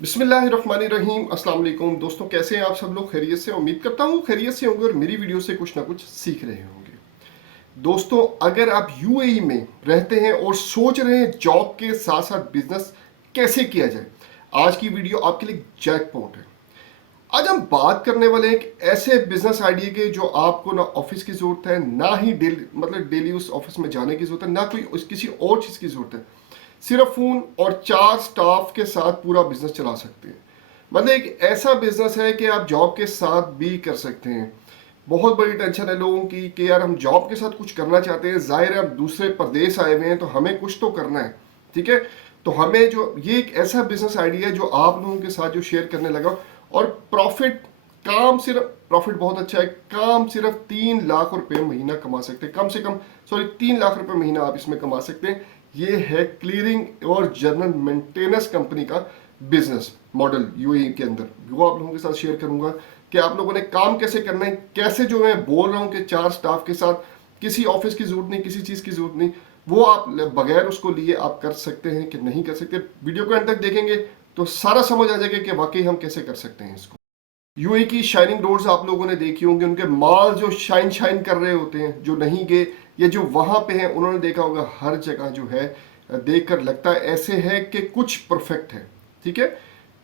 बिस्मिल्लाहिर्रहमानिर्रहीम। अस्सलाम वालेकुम दोस्तों, कैसे हैं आप सब लोग? खैरियत से? उम्मीद करता हूँ खैरियत से होंगे और मेरी वीडियो से कुछ ना कुछ सीख रहे होंगे। दोस्तों, अगर आप यूएई में रहते हैं और सोच रहे हैं जॉब के साथ साथ बिजनेस कैसे किया जाए, आज की वीडियो आपके लिए जैकपॉट है। आज हम बात करने वाले हैं एक ऐसे बिजनेस आइडिया के जो आपको ना ऑफिस की जरूरत है, ना ही डेली उस ऑफिस में जाने की जरूरत है, ना कोई किसी और चीज की जरूरत है। सिर्फ फोन और 4 स्टाफ के साथ पूरा बिजनेस चला सकते हैं। मतलब एक ऐसा बिजनेस है कि आप जॉब के साथ भी कर सकते हैं। बहुत बड़ी टेंशन है लोगों की कि यार हम जॉब के साथ कुछ करना चाहते हैं, जाहिर है हम दूसरे प्रदेश आए हुए हैं तो हमें कुछ तो करना है, ठीक है। तो हमें जो ये एक ऐसा बिजनेस आइडिया है जो आप लोगों के साथ जो शेयर करने लगा, और प्रॉफिट, काम सिर्फ प्रॉफिट बहुत अच्छा है। काम सिर्फ 3 लाख रुपए महीना कमा सकते हैं, कम से कम, सॉरी 3 लाख रुपए महीना आप इसमें कमा सकते हैं। ये है क्लीयरिंग और जनरल मेंटेनेंस कंपनी का बिजनेस मॉडल यूएई के अंदर। वो आप लोगों के साथ शेयर करूंगा कि आप लोगों ने काम कैसे करना है, कैसे जो मैं बोल रहा हूं कि 4 स्टाफ के साथ किसी ऑफिस की जरूरत नहीं, किसी चीज की जरूरत नहीं, वो आप बगैर उसको लिए आप कर सकते हैं कि नहीं कर सकते। वीडियो को एंड तक देखेंगे तो सारा समझ आ जाएगा कि वाकई हम कैसे कर सकते हैं इसको। यूएई की शाइनिंग डोर्स आप लोगों ने देखी होंगी, उनके माल जो शाइन शाइन कर रहे होते हैं, जो नहीं गए या जो वहां पे हैं उन्होंने देखा होगा, हर जगह जो है देखकर लगता है ऐसे है कि कुछ परफेक्ट है, ठीक है।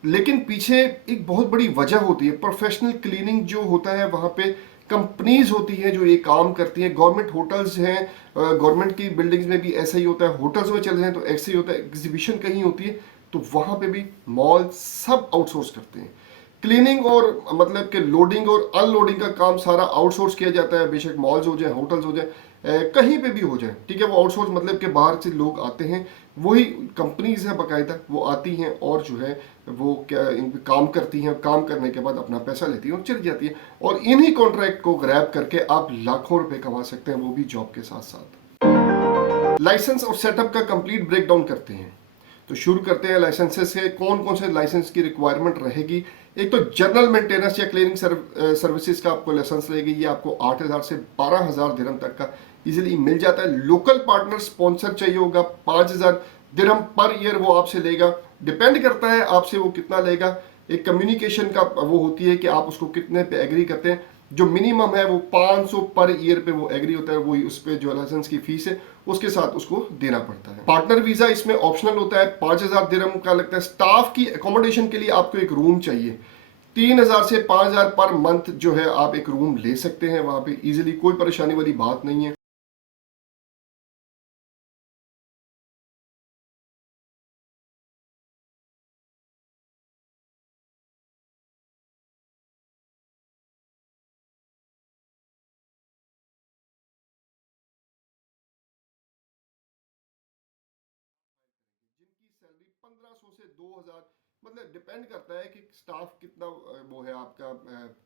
लेकिन पीछे एक बहुत बड़ी वजह होती है। प्रोफेशनल क्लीनिंग जो होता है वहां पे कंपनीज होती हैं जो ये काम करती हैं। गवर्नमेंट होटल्स हैं, गवर्नमेंट की बिल्डिंग्स में भी ऐसा ही होता है, होटल्स में चल रहे हैं तो ऐसे ही होता है, एग्जीबिशन कहीं होती है तो वहां पे भी मॉल सब आउटसोर्स करते हैं। क्लीनिंग और मतलब कि लोडिंग और अनलोडिंग का काम सारा आउटसोर्स किया जाता है। बेशक मॉल्स हो जाए, होटल्स हो जाए, कहीं पे भी हो जाए, ठीक है। वो आउटसोर्स मतलब कि बाहर से लोग आते हैं, वही कंपनीज है बाकायदा, वो आती हैं और जो है वो क्या इन पे काम करती हैं। काम करने के बाद अपना पैसा लेती हैं और चली जाती है, और इन्हीं कॉन्ट्रैक्ट को ग्रैब करके आप लाखों रुपए कमा सकते हैं, वो भी जॉब के साथ साथ। लाइसेंस और सेटअप का कंप्लीट ब्रेकडाउन करते हैं। तो शुरू करते हैं लाइसेंसेस से। कौन कौन से लाइसेंस की रिक्वायरमेंट रहेगी? एक तो जनरल मेंटेनेंस या क्लीनिंग सर्विसेज का आपको लाइसेंस रहेगी। ये आपको 8,000 से 12,000 दिरहम तक का इजीली मिल जाता है। लोकल पार्टनर स्पॉन्सर चाहिए होगा, 5,000 दिरहम पर ईयर वो आपसे लेगा। डिपेंड करता है आपसे वो कितना लेगा। एक कम्युनिकेशन का वो होती है कि आप उसको कितने पे एग्री करते हैं। जो मिनिमम है वो 500 पर ईयर पे वो एग्री होता है, वही उस पे जो लाइसेंस की फीस है उसके साथ उसको देना पड़ता है। पार्टनर वीजा इसमें ऑप्शनल होता है, 5,000 दिरहम का लगता है। स्टाफ की अकोमोडेशन के लिए आपको एक रूम चाहिए, 3,000 से 5,000 पर मंथ जो है आप एक रूम ले सकते हैं वहां पे इजीली, कोई परेशानी वाली बात नहीं है। जिनकी सैलरी 1,500 से 2,000, मतलब डिपेंड करता है कि स्टाफ कितना वो है आपका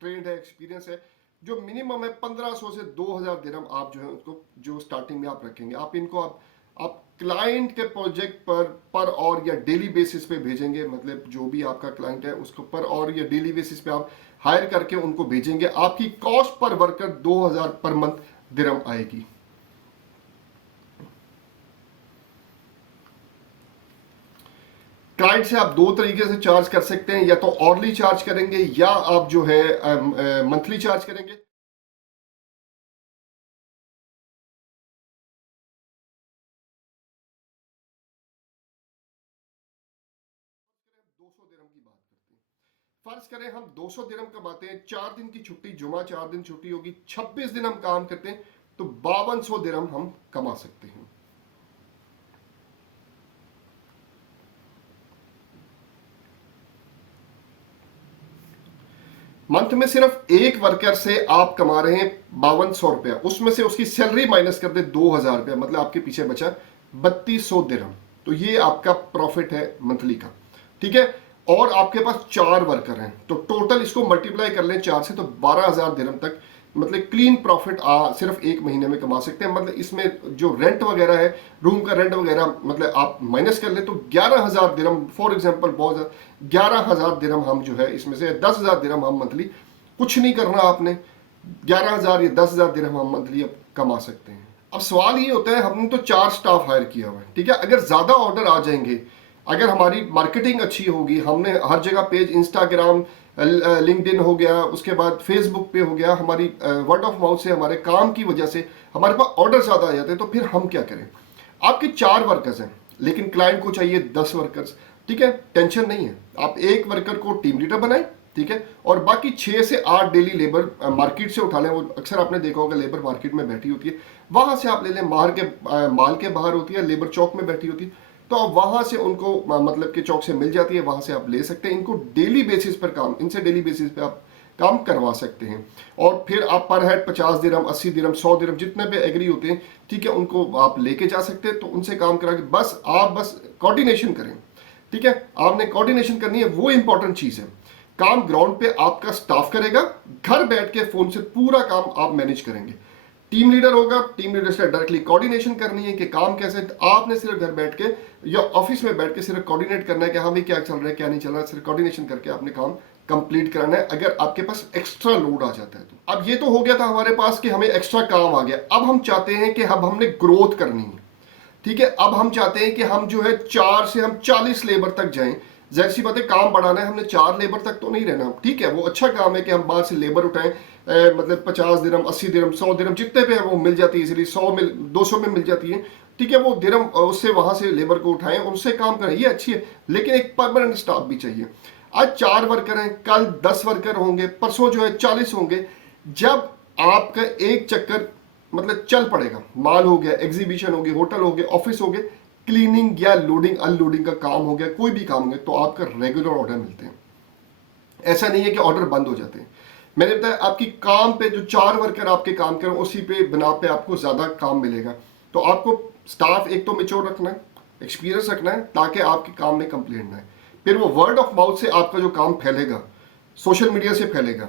ट्रेंड है, एक्सपीरियंस है। जो मिनिमम है 1,500 से 2,000 दिरहम आप जो है उसको जो स्टार्टिंग में आप रखेंगे। आप इनको आप क्लाइंट के प्रोजेक्ट पर और या डेली बेसिस पे भेजेंगे। मतलब जो भी आपका क्लाइंट है उसको पर और या डेली बेसिस पे आप हायर करके उनको भेजेंगे। आपकी cost per worker 2,000 per month दिरहम आएगी। क्लाइंट से आप दो तरीके से चार्ज कर सकते हैं, या तो ऑर्ली चार्ज करेंगे या आप जो है मंथली चार्ज करेंगे। 200 दिरहम की बात करते हैं। फर्ज करें हम 200 दिरहम कमाते हैं, 4 दिन की छुट्टी, जुमा 4 दिन छुट्टी होगी, 26 दिन हम काम करते हैं तो 5,200 दिरहम हम कमा सकते हैं। मंथ में सिर्फ एक वर्कर से आप कमा रहे हैं 5,200 रुपया, उसमें से उसकी सैलरी माइनस कर दे 2,000 रुपया, मतलब आपके पीछे बचा 3,200 दिरहम। तो ये आपका प्रॉफिट है मंथली का, ठीक है। और आपके पास 4 वर्कर हैं तो टोटल इसको मल्टीप्लाई कर लें 4 से तो 12,000 दिरहम तक मतलब क्लीन प्रॉफिट सिर्फ एक महीने में कमा सकते हैं। मतलब इसमें जो रेंट वगैरह है, रूम का रेंट वगैरह, मतलब आप माइनस कर ले तो 11,000 दिरहम फॉर एग्जांपल, बहुत 11,000 दिरहम हम जो है इसमें से 10,000 दिरहम हम मंथली, कुछ नहीं करना आपने, 11,000 या 10,000 दिरहम हम मंथली अब कमा सकते हैं। अब सवाल ये होता है, हमने तो 4 स्टाफ हायर किया हुआ है, ठीक है। अगर ज्यादा ऑर्डर आ जाएंगे, अगर हमारी मार्केटिंग अच्छी होगी, हमने हर जगह पेज, इंस्टाग्राम, लिंक्डइन हो गया, उसके बाद फेसबुक पे हो गया, हमारी वर्ड ऑफ माउथ से, हमारे काम की वजह से हमारे पास ऑर्डर ज़्यादा आ जाते हैं, तो फिर हम क्या करें? आपके 4 वर्कर्स हैं लेकिन क्लाइंट को चाहिए 10 वर्कर्स, ठीक है, टेंशन नहीं है, आप एक वर्कर को टीम लीडर बनाएं, ठीक है, और बाकी 6 से 8 डेली लेबर मार्केट से उठा लें। वो अक्सर आपने देखा होगा लेबर मार्केट में बैठी होती है, वहां से आप ले लें। माल के बाहर होती है, लेबर चौक में बैठी होती है, तो आप वहां से उनको मतलब कि चौक से मिल जाती है, वहां से आप ले सकते हैं। इनको डेली बेसिस पर काम, इनसे डेली बेसिस पे आप काम करवा सकते हैं। और फिर आप पर हेड 50 दिरहम, 80 दिरहम, 100 दिरहम, जितने पे एग्री होते हैं, ठीक है, उनको आप लेके जा सकते हैं। तो उनसे काम करा के आप बस कोऑर्डिनेशन करें, ठीक है, आपने कोऑर्डिनेशन करनी है, वो इंपॉर्टेंट चीज है। काम ग्राउंड पे आपका स्टाफ करेगा, घर बैठ के फोन से पूरा काम आप मैनेज करेंगे। टीम लीडर होगा, टीम लीडर से डायरेक्टली कोऑर्डिनेशन करनी है कि काम कैसे, आपने सिर्फ घर बैठ के या ऑफिस में बैठ के सिर्फ कोऑर्डिनेट करना है कि हाँ भाई क्या चल रहा है, क्या नहीं चल रहा है, सिर्फ कोऑर्डिनेशन करके आपने काम कंप्लीट कराना है। अगर आपके पास एक्स्ट्रा लोड आ जाता है तो अब ये तो हो गया था हमारे पास कि हमें एक्स्ट्रा काम आ गया। अब हम चाहते हैं कि अब हमने ग्रोथ करनी है, ठीक है, अब हम चाहते हैं कि हम जो है 4 से हम 40 लेबर तक जाएं। जाहिर सी बात है, काम बढ़ाना है, हमने 4 लेबर तक तो नहीं रहना, ठीक है, वो अच्छा काम है कि हम बाहर से लेबर उठाएं, मतलब 50 दिरहम, 80 दिरहम, 100 दिरहम, जितने पे है वो मिल जाती है इजीली, 200 में मिल जाती है, ठीक है, वो दिरहम उससे वहां से लेबर को उठाएं, उनसे काम करें, ये अच्छी है। लेकिन एक परमानेंट स्टाफ भी चाहिए। आज 4 वर्कर हैं, कल 10 वर्कर होंगे, परसों जो है 40 होंगे। जब आपका एक चक्कर मतलब चल पड़ेगा, माल हो गया, एग्जीबिशन हो गया, होटल हो गया, ऑफिस हो गया, क्लीनिंग या लोडिंग अनलोडिंग का काम हो गया, कोई भी काम हो गया, तो आपका रेगुलर ऑर्डर मिलते हैं। ऐसा नहीं है कि ऑर्डर बंद हो जाते हैं। मैंने बताया आपकी काम पे जो 4 वर्कर आपके काम करें, उसी पे बना पे आपको ज्यादा काम मिलेगा। तो आपको स्टाफ एक तो मेच्योर रखना है, एक्सपीरियंस रखना है, ताकि आपके काम में कंप्लेंट ना है। फिर वो वर्ड ऑफ माउथ से आपका जो काम फैलेगा, सोशल मीडिया से फैलेगा,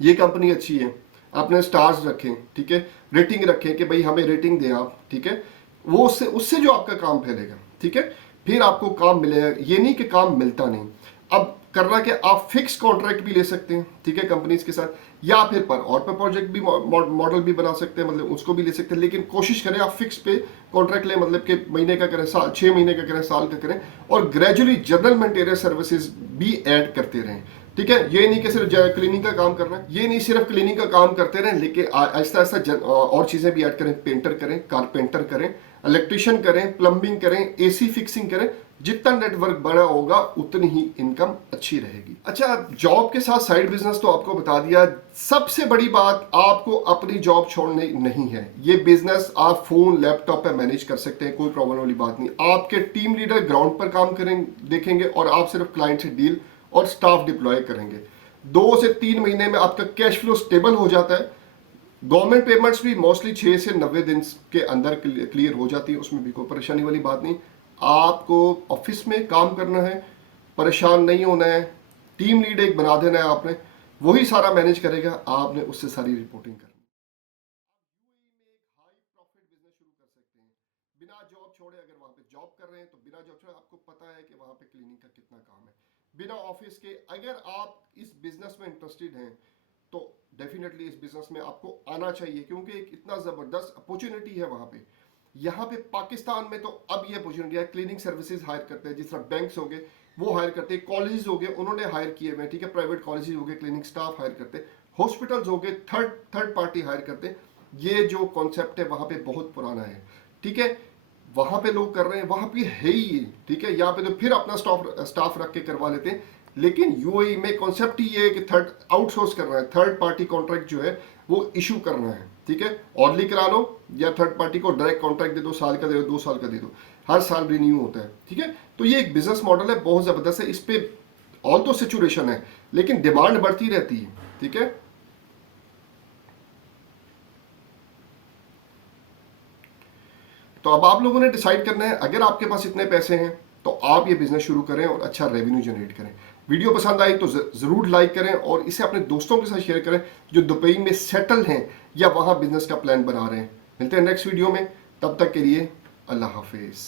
ये कंपनी अच्छी है, आपने स्टार्स रखें, ठीक है, रेटिंग रखें कि भाई हमें रेटिंग दें आप, ठीक है, वो उससे उससे जो आपका काम फैलेगा, ठीक है, फिर आपको काम मिलेगा। ये नहीं कि काम मिलता नहीं। अब करना कि आप फिक्स कॉन्ट्रैक्ट भी ले सकते हैं, ठीक है, कंपनीज के साथ, या फिर पर प्रोजेक्ट भी मॉडल भी बना सकते हैं, मतलब उसको भी ले सकते हैं। लेकिन कोशिश करें आप फिक्स पे कॉन्ट्रैक्ट लें, मतलब कि महीने का करें, 6 महीने का करें, साल का करें, और ग्रेजुअली जनरल मेंटेनेंस सर्विसेज भी ऐड करते रहें, ठीक है। ये नहीं कि सिर्फ क्लीनिंग का काम करना है, ये नहीं सिर्फ क्लीनिंग का काम करते रहें, लेकिन आहिस्ता आहिस्ता और चीजें भी ऐड करें, पेंटर करें, कारपेंटर करें, इलेक्ट्रिशियन करें, प्लम्बिंग करें, एसी फिक्सिंग करें। जितना नेटवर्क बड़ा होगा उतनी ही इनकम अच्छी रहेगी। अच्छा, जॉब के साथ साइड बिजनेस तो आपको बता दिया। सबसे बड़ी बात, आपको अपनी जॉब छोड़नी नहीं है। ये बिजनेस आप फोन लैपटॉप पे मैनेज कर सकते हैं, कोई प्रॉब्लम वाली बात नहीं। आपके टीम लीडर ग्राउंड पर काम करें देखेंगे, और आप सिर्फ क्लाइंट से डील और स्टाफ डिप्लॉय करेंगे। 2 से 3 महीने में आपका कैश फ्लो स्टेबल हो जाता है। गवर्नमेंट पेमेंट्स भी मोस्टली 6 से 90 दिन के अंदर क्लियर हो जाती है, उसमें भी कोई परेशानी वाली बात नहीं। आपको ऑफिस में काम करना है, परेशान नहीं होना है, टीम लीड एक बना देना है आपने, वही सारा मैनेज करेगा, आपने उससे सारी रिपोर्टिंग करनी। बिना जॉब छोड़े, अगर वहां पे जॉब कर रहे हैं तो बिना जॉब छोड़े, आपको पता है कि वहां पे क्लीनिंग का कितना काम है, बिना ऑफिस के। अगर आप इस बिजनेस में इंटरेस्टेड हैं तो डेफिनेटली इस बिजनेस में आपको आना चाहिए, क्योंकि एक इतना जबरदस्त अपॉर्चुनिटी है वहां पे। यहाँ पे पाकिस्तान में तो अब ये अपॉर्चुनिटी है, क्लीनिंग सर्विसेज हायर करते हैं, जिस तरह बैंक्स हो गए वो हायर करते हैं, कॉलेजेस हो गए उन्होंने हायर किए हुए, ठीक है, प्राइवेट कॉलेजेस हो गए क्लीनिंग स्टाफ हायर करते हैं, हॉस्पिटल्स हो गए थर्ड पार्टी हायर करते हैं। ये जो कॉन्सेप्ट है वहां पे बहुत पुराना है, ठीक है, वहां पे लोग कर रहे हैं, वहां पे है ही ये, ठीक है। यहाँ पे तो फिर अपना स्टाफ रख के करवा लेते हैं। लेकिन यूएई में कॉन्सेप्ट ही ये है कि आउटसोर्स करना है, थर्ड पार्टी कॉन्ट्रैक्ट जो है वो इशू करना है, ठीक है। ऑर्डरली करा लो या थर्ड पार्टी को डायरेक्ट कॉन्ट्रैक्ट दे दो, साल का दे दो, 2 साल का दे दो, हर साल रिन्यू होता है, ठीक है। तो ये एक बिजनेस मॉडल है, बहुत जबरदस्त है। इस पे ऑल तो सिचुएशन है, लेकिन डिमांड बढ़ती रहती है, ठीक है। तो अब आप लोगों ने डिसाइड करना है, अगर आपके पास इतने पैसे हैं तो आप ये बिजनेस शुरू करें और अच्छा रेवेन्यू जनरेट करें। वीडियो पसंद आई तो जरूर लाइक करें और इसे अपने दोस्तों के साथ शेयर करें जो दुबई में सेटल हैं या वहां बिजनेस का प्लान बना रहे हैं। मिलते हैं नेक्स्ट वीडियो में, तब तक के लिए अल्लाह हाफिज।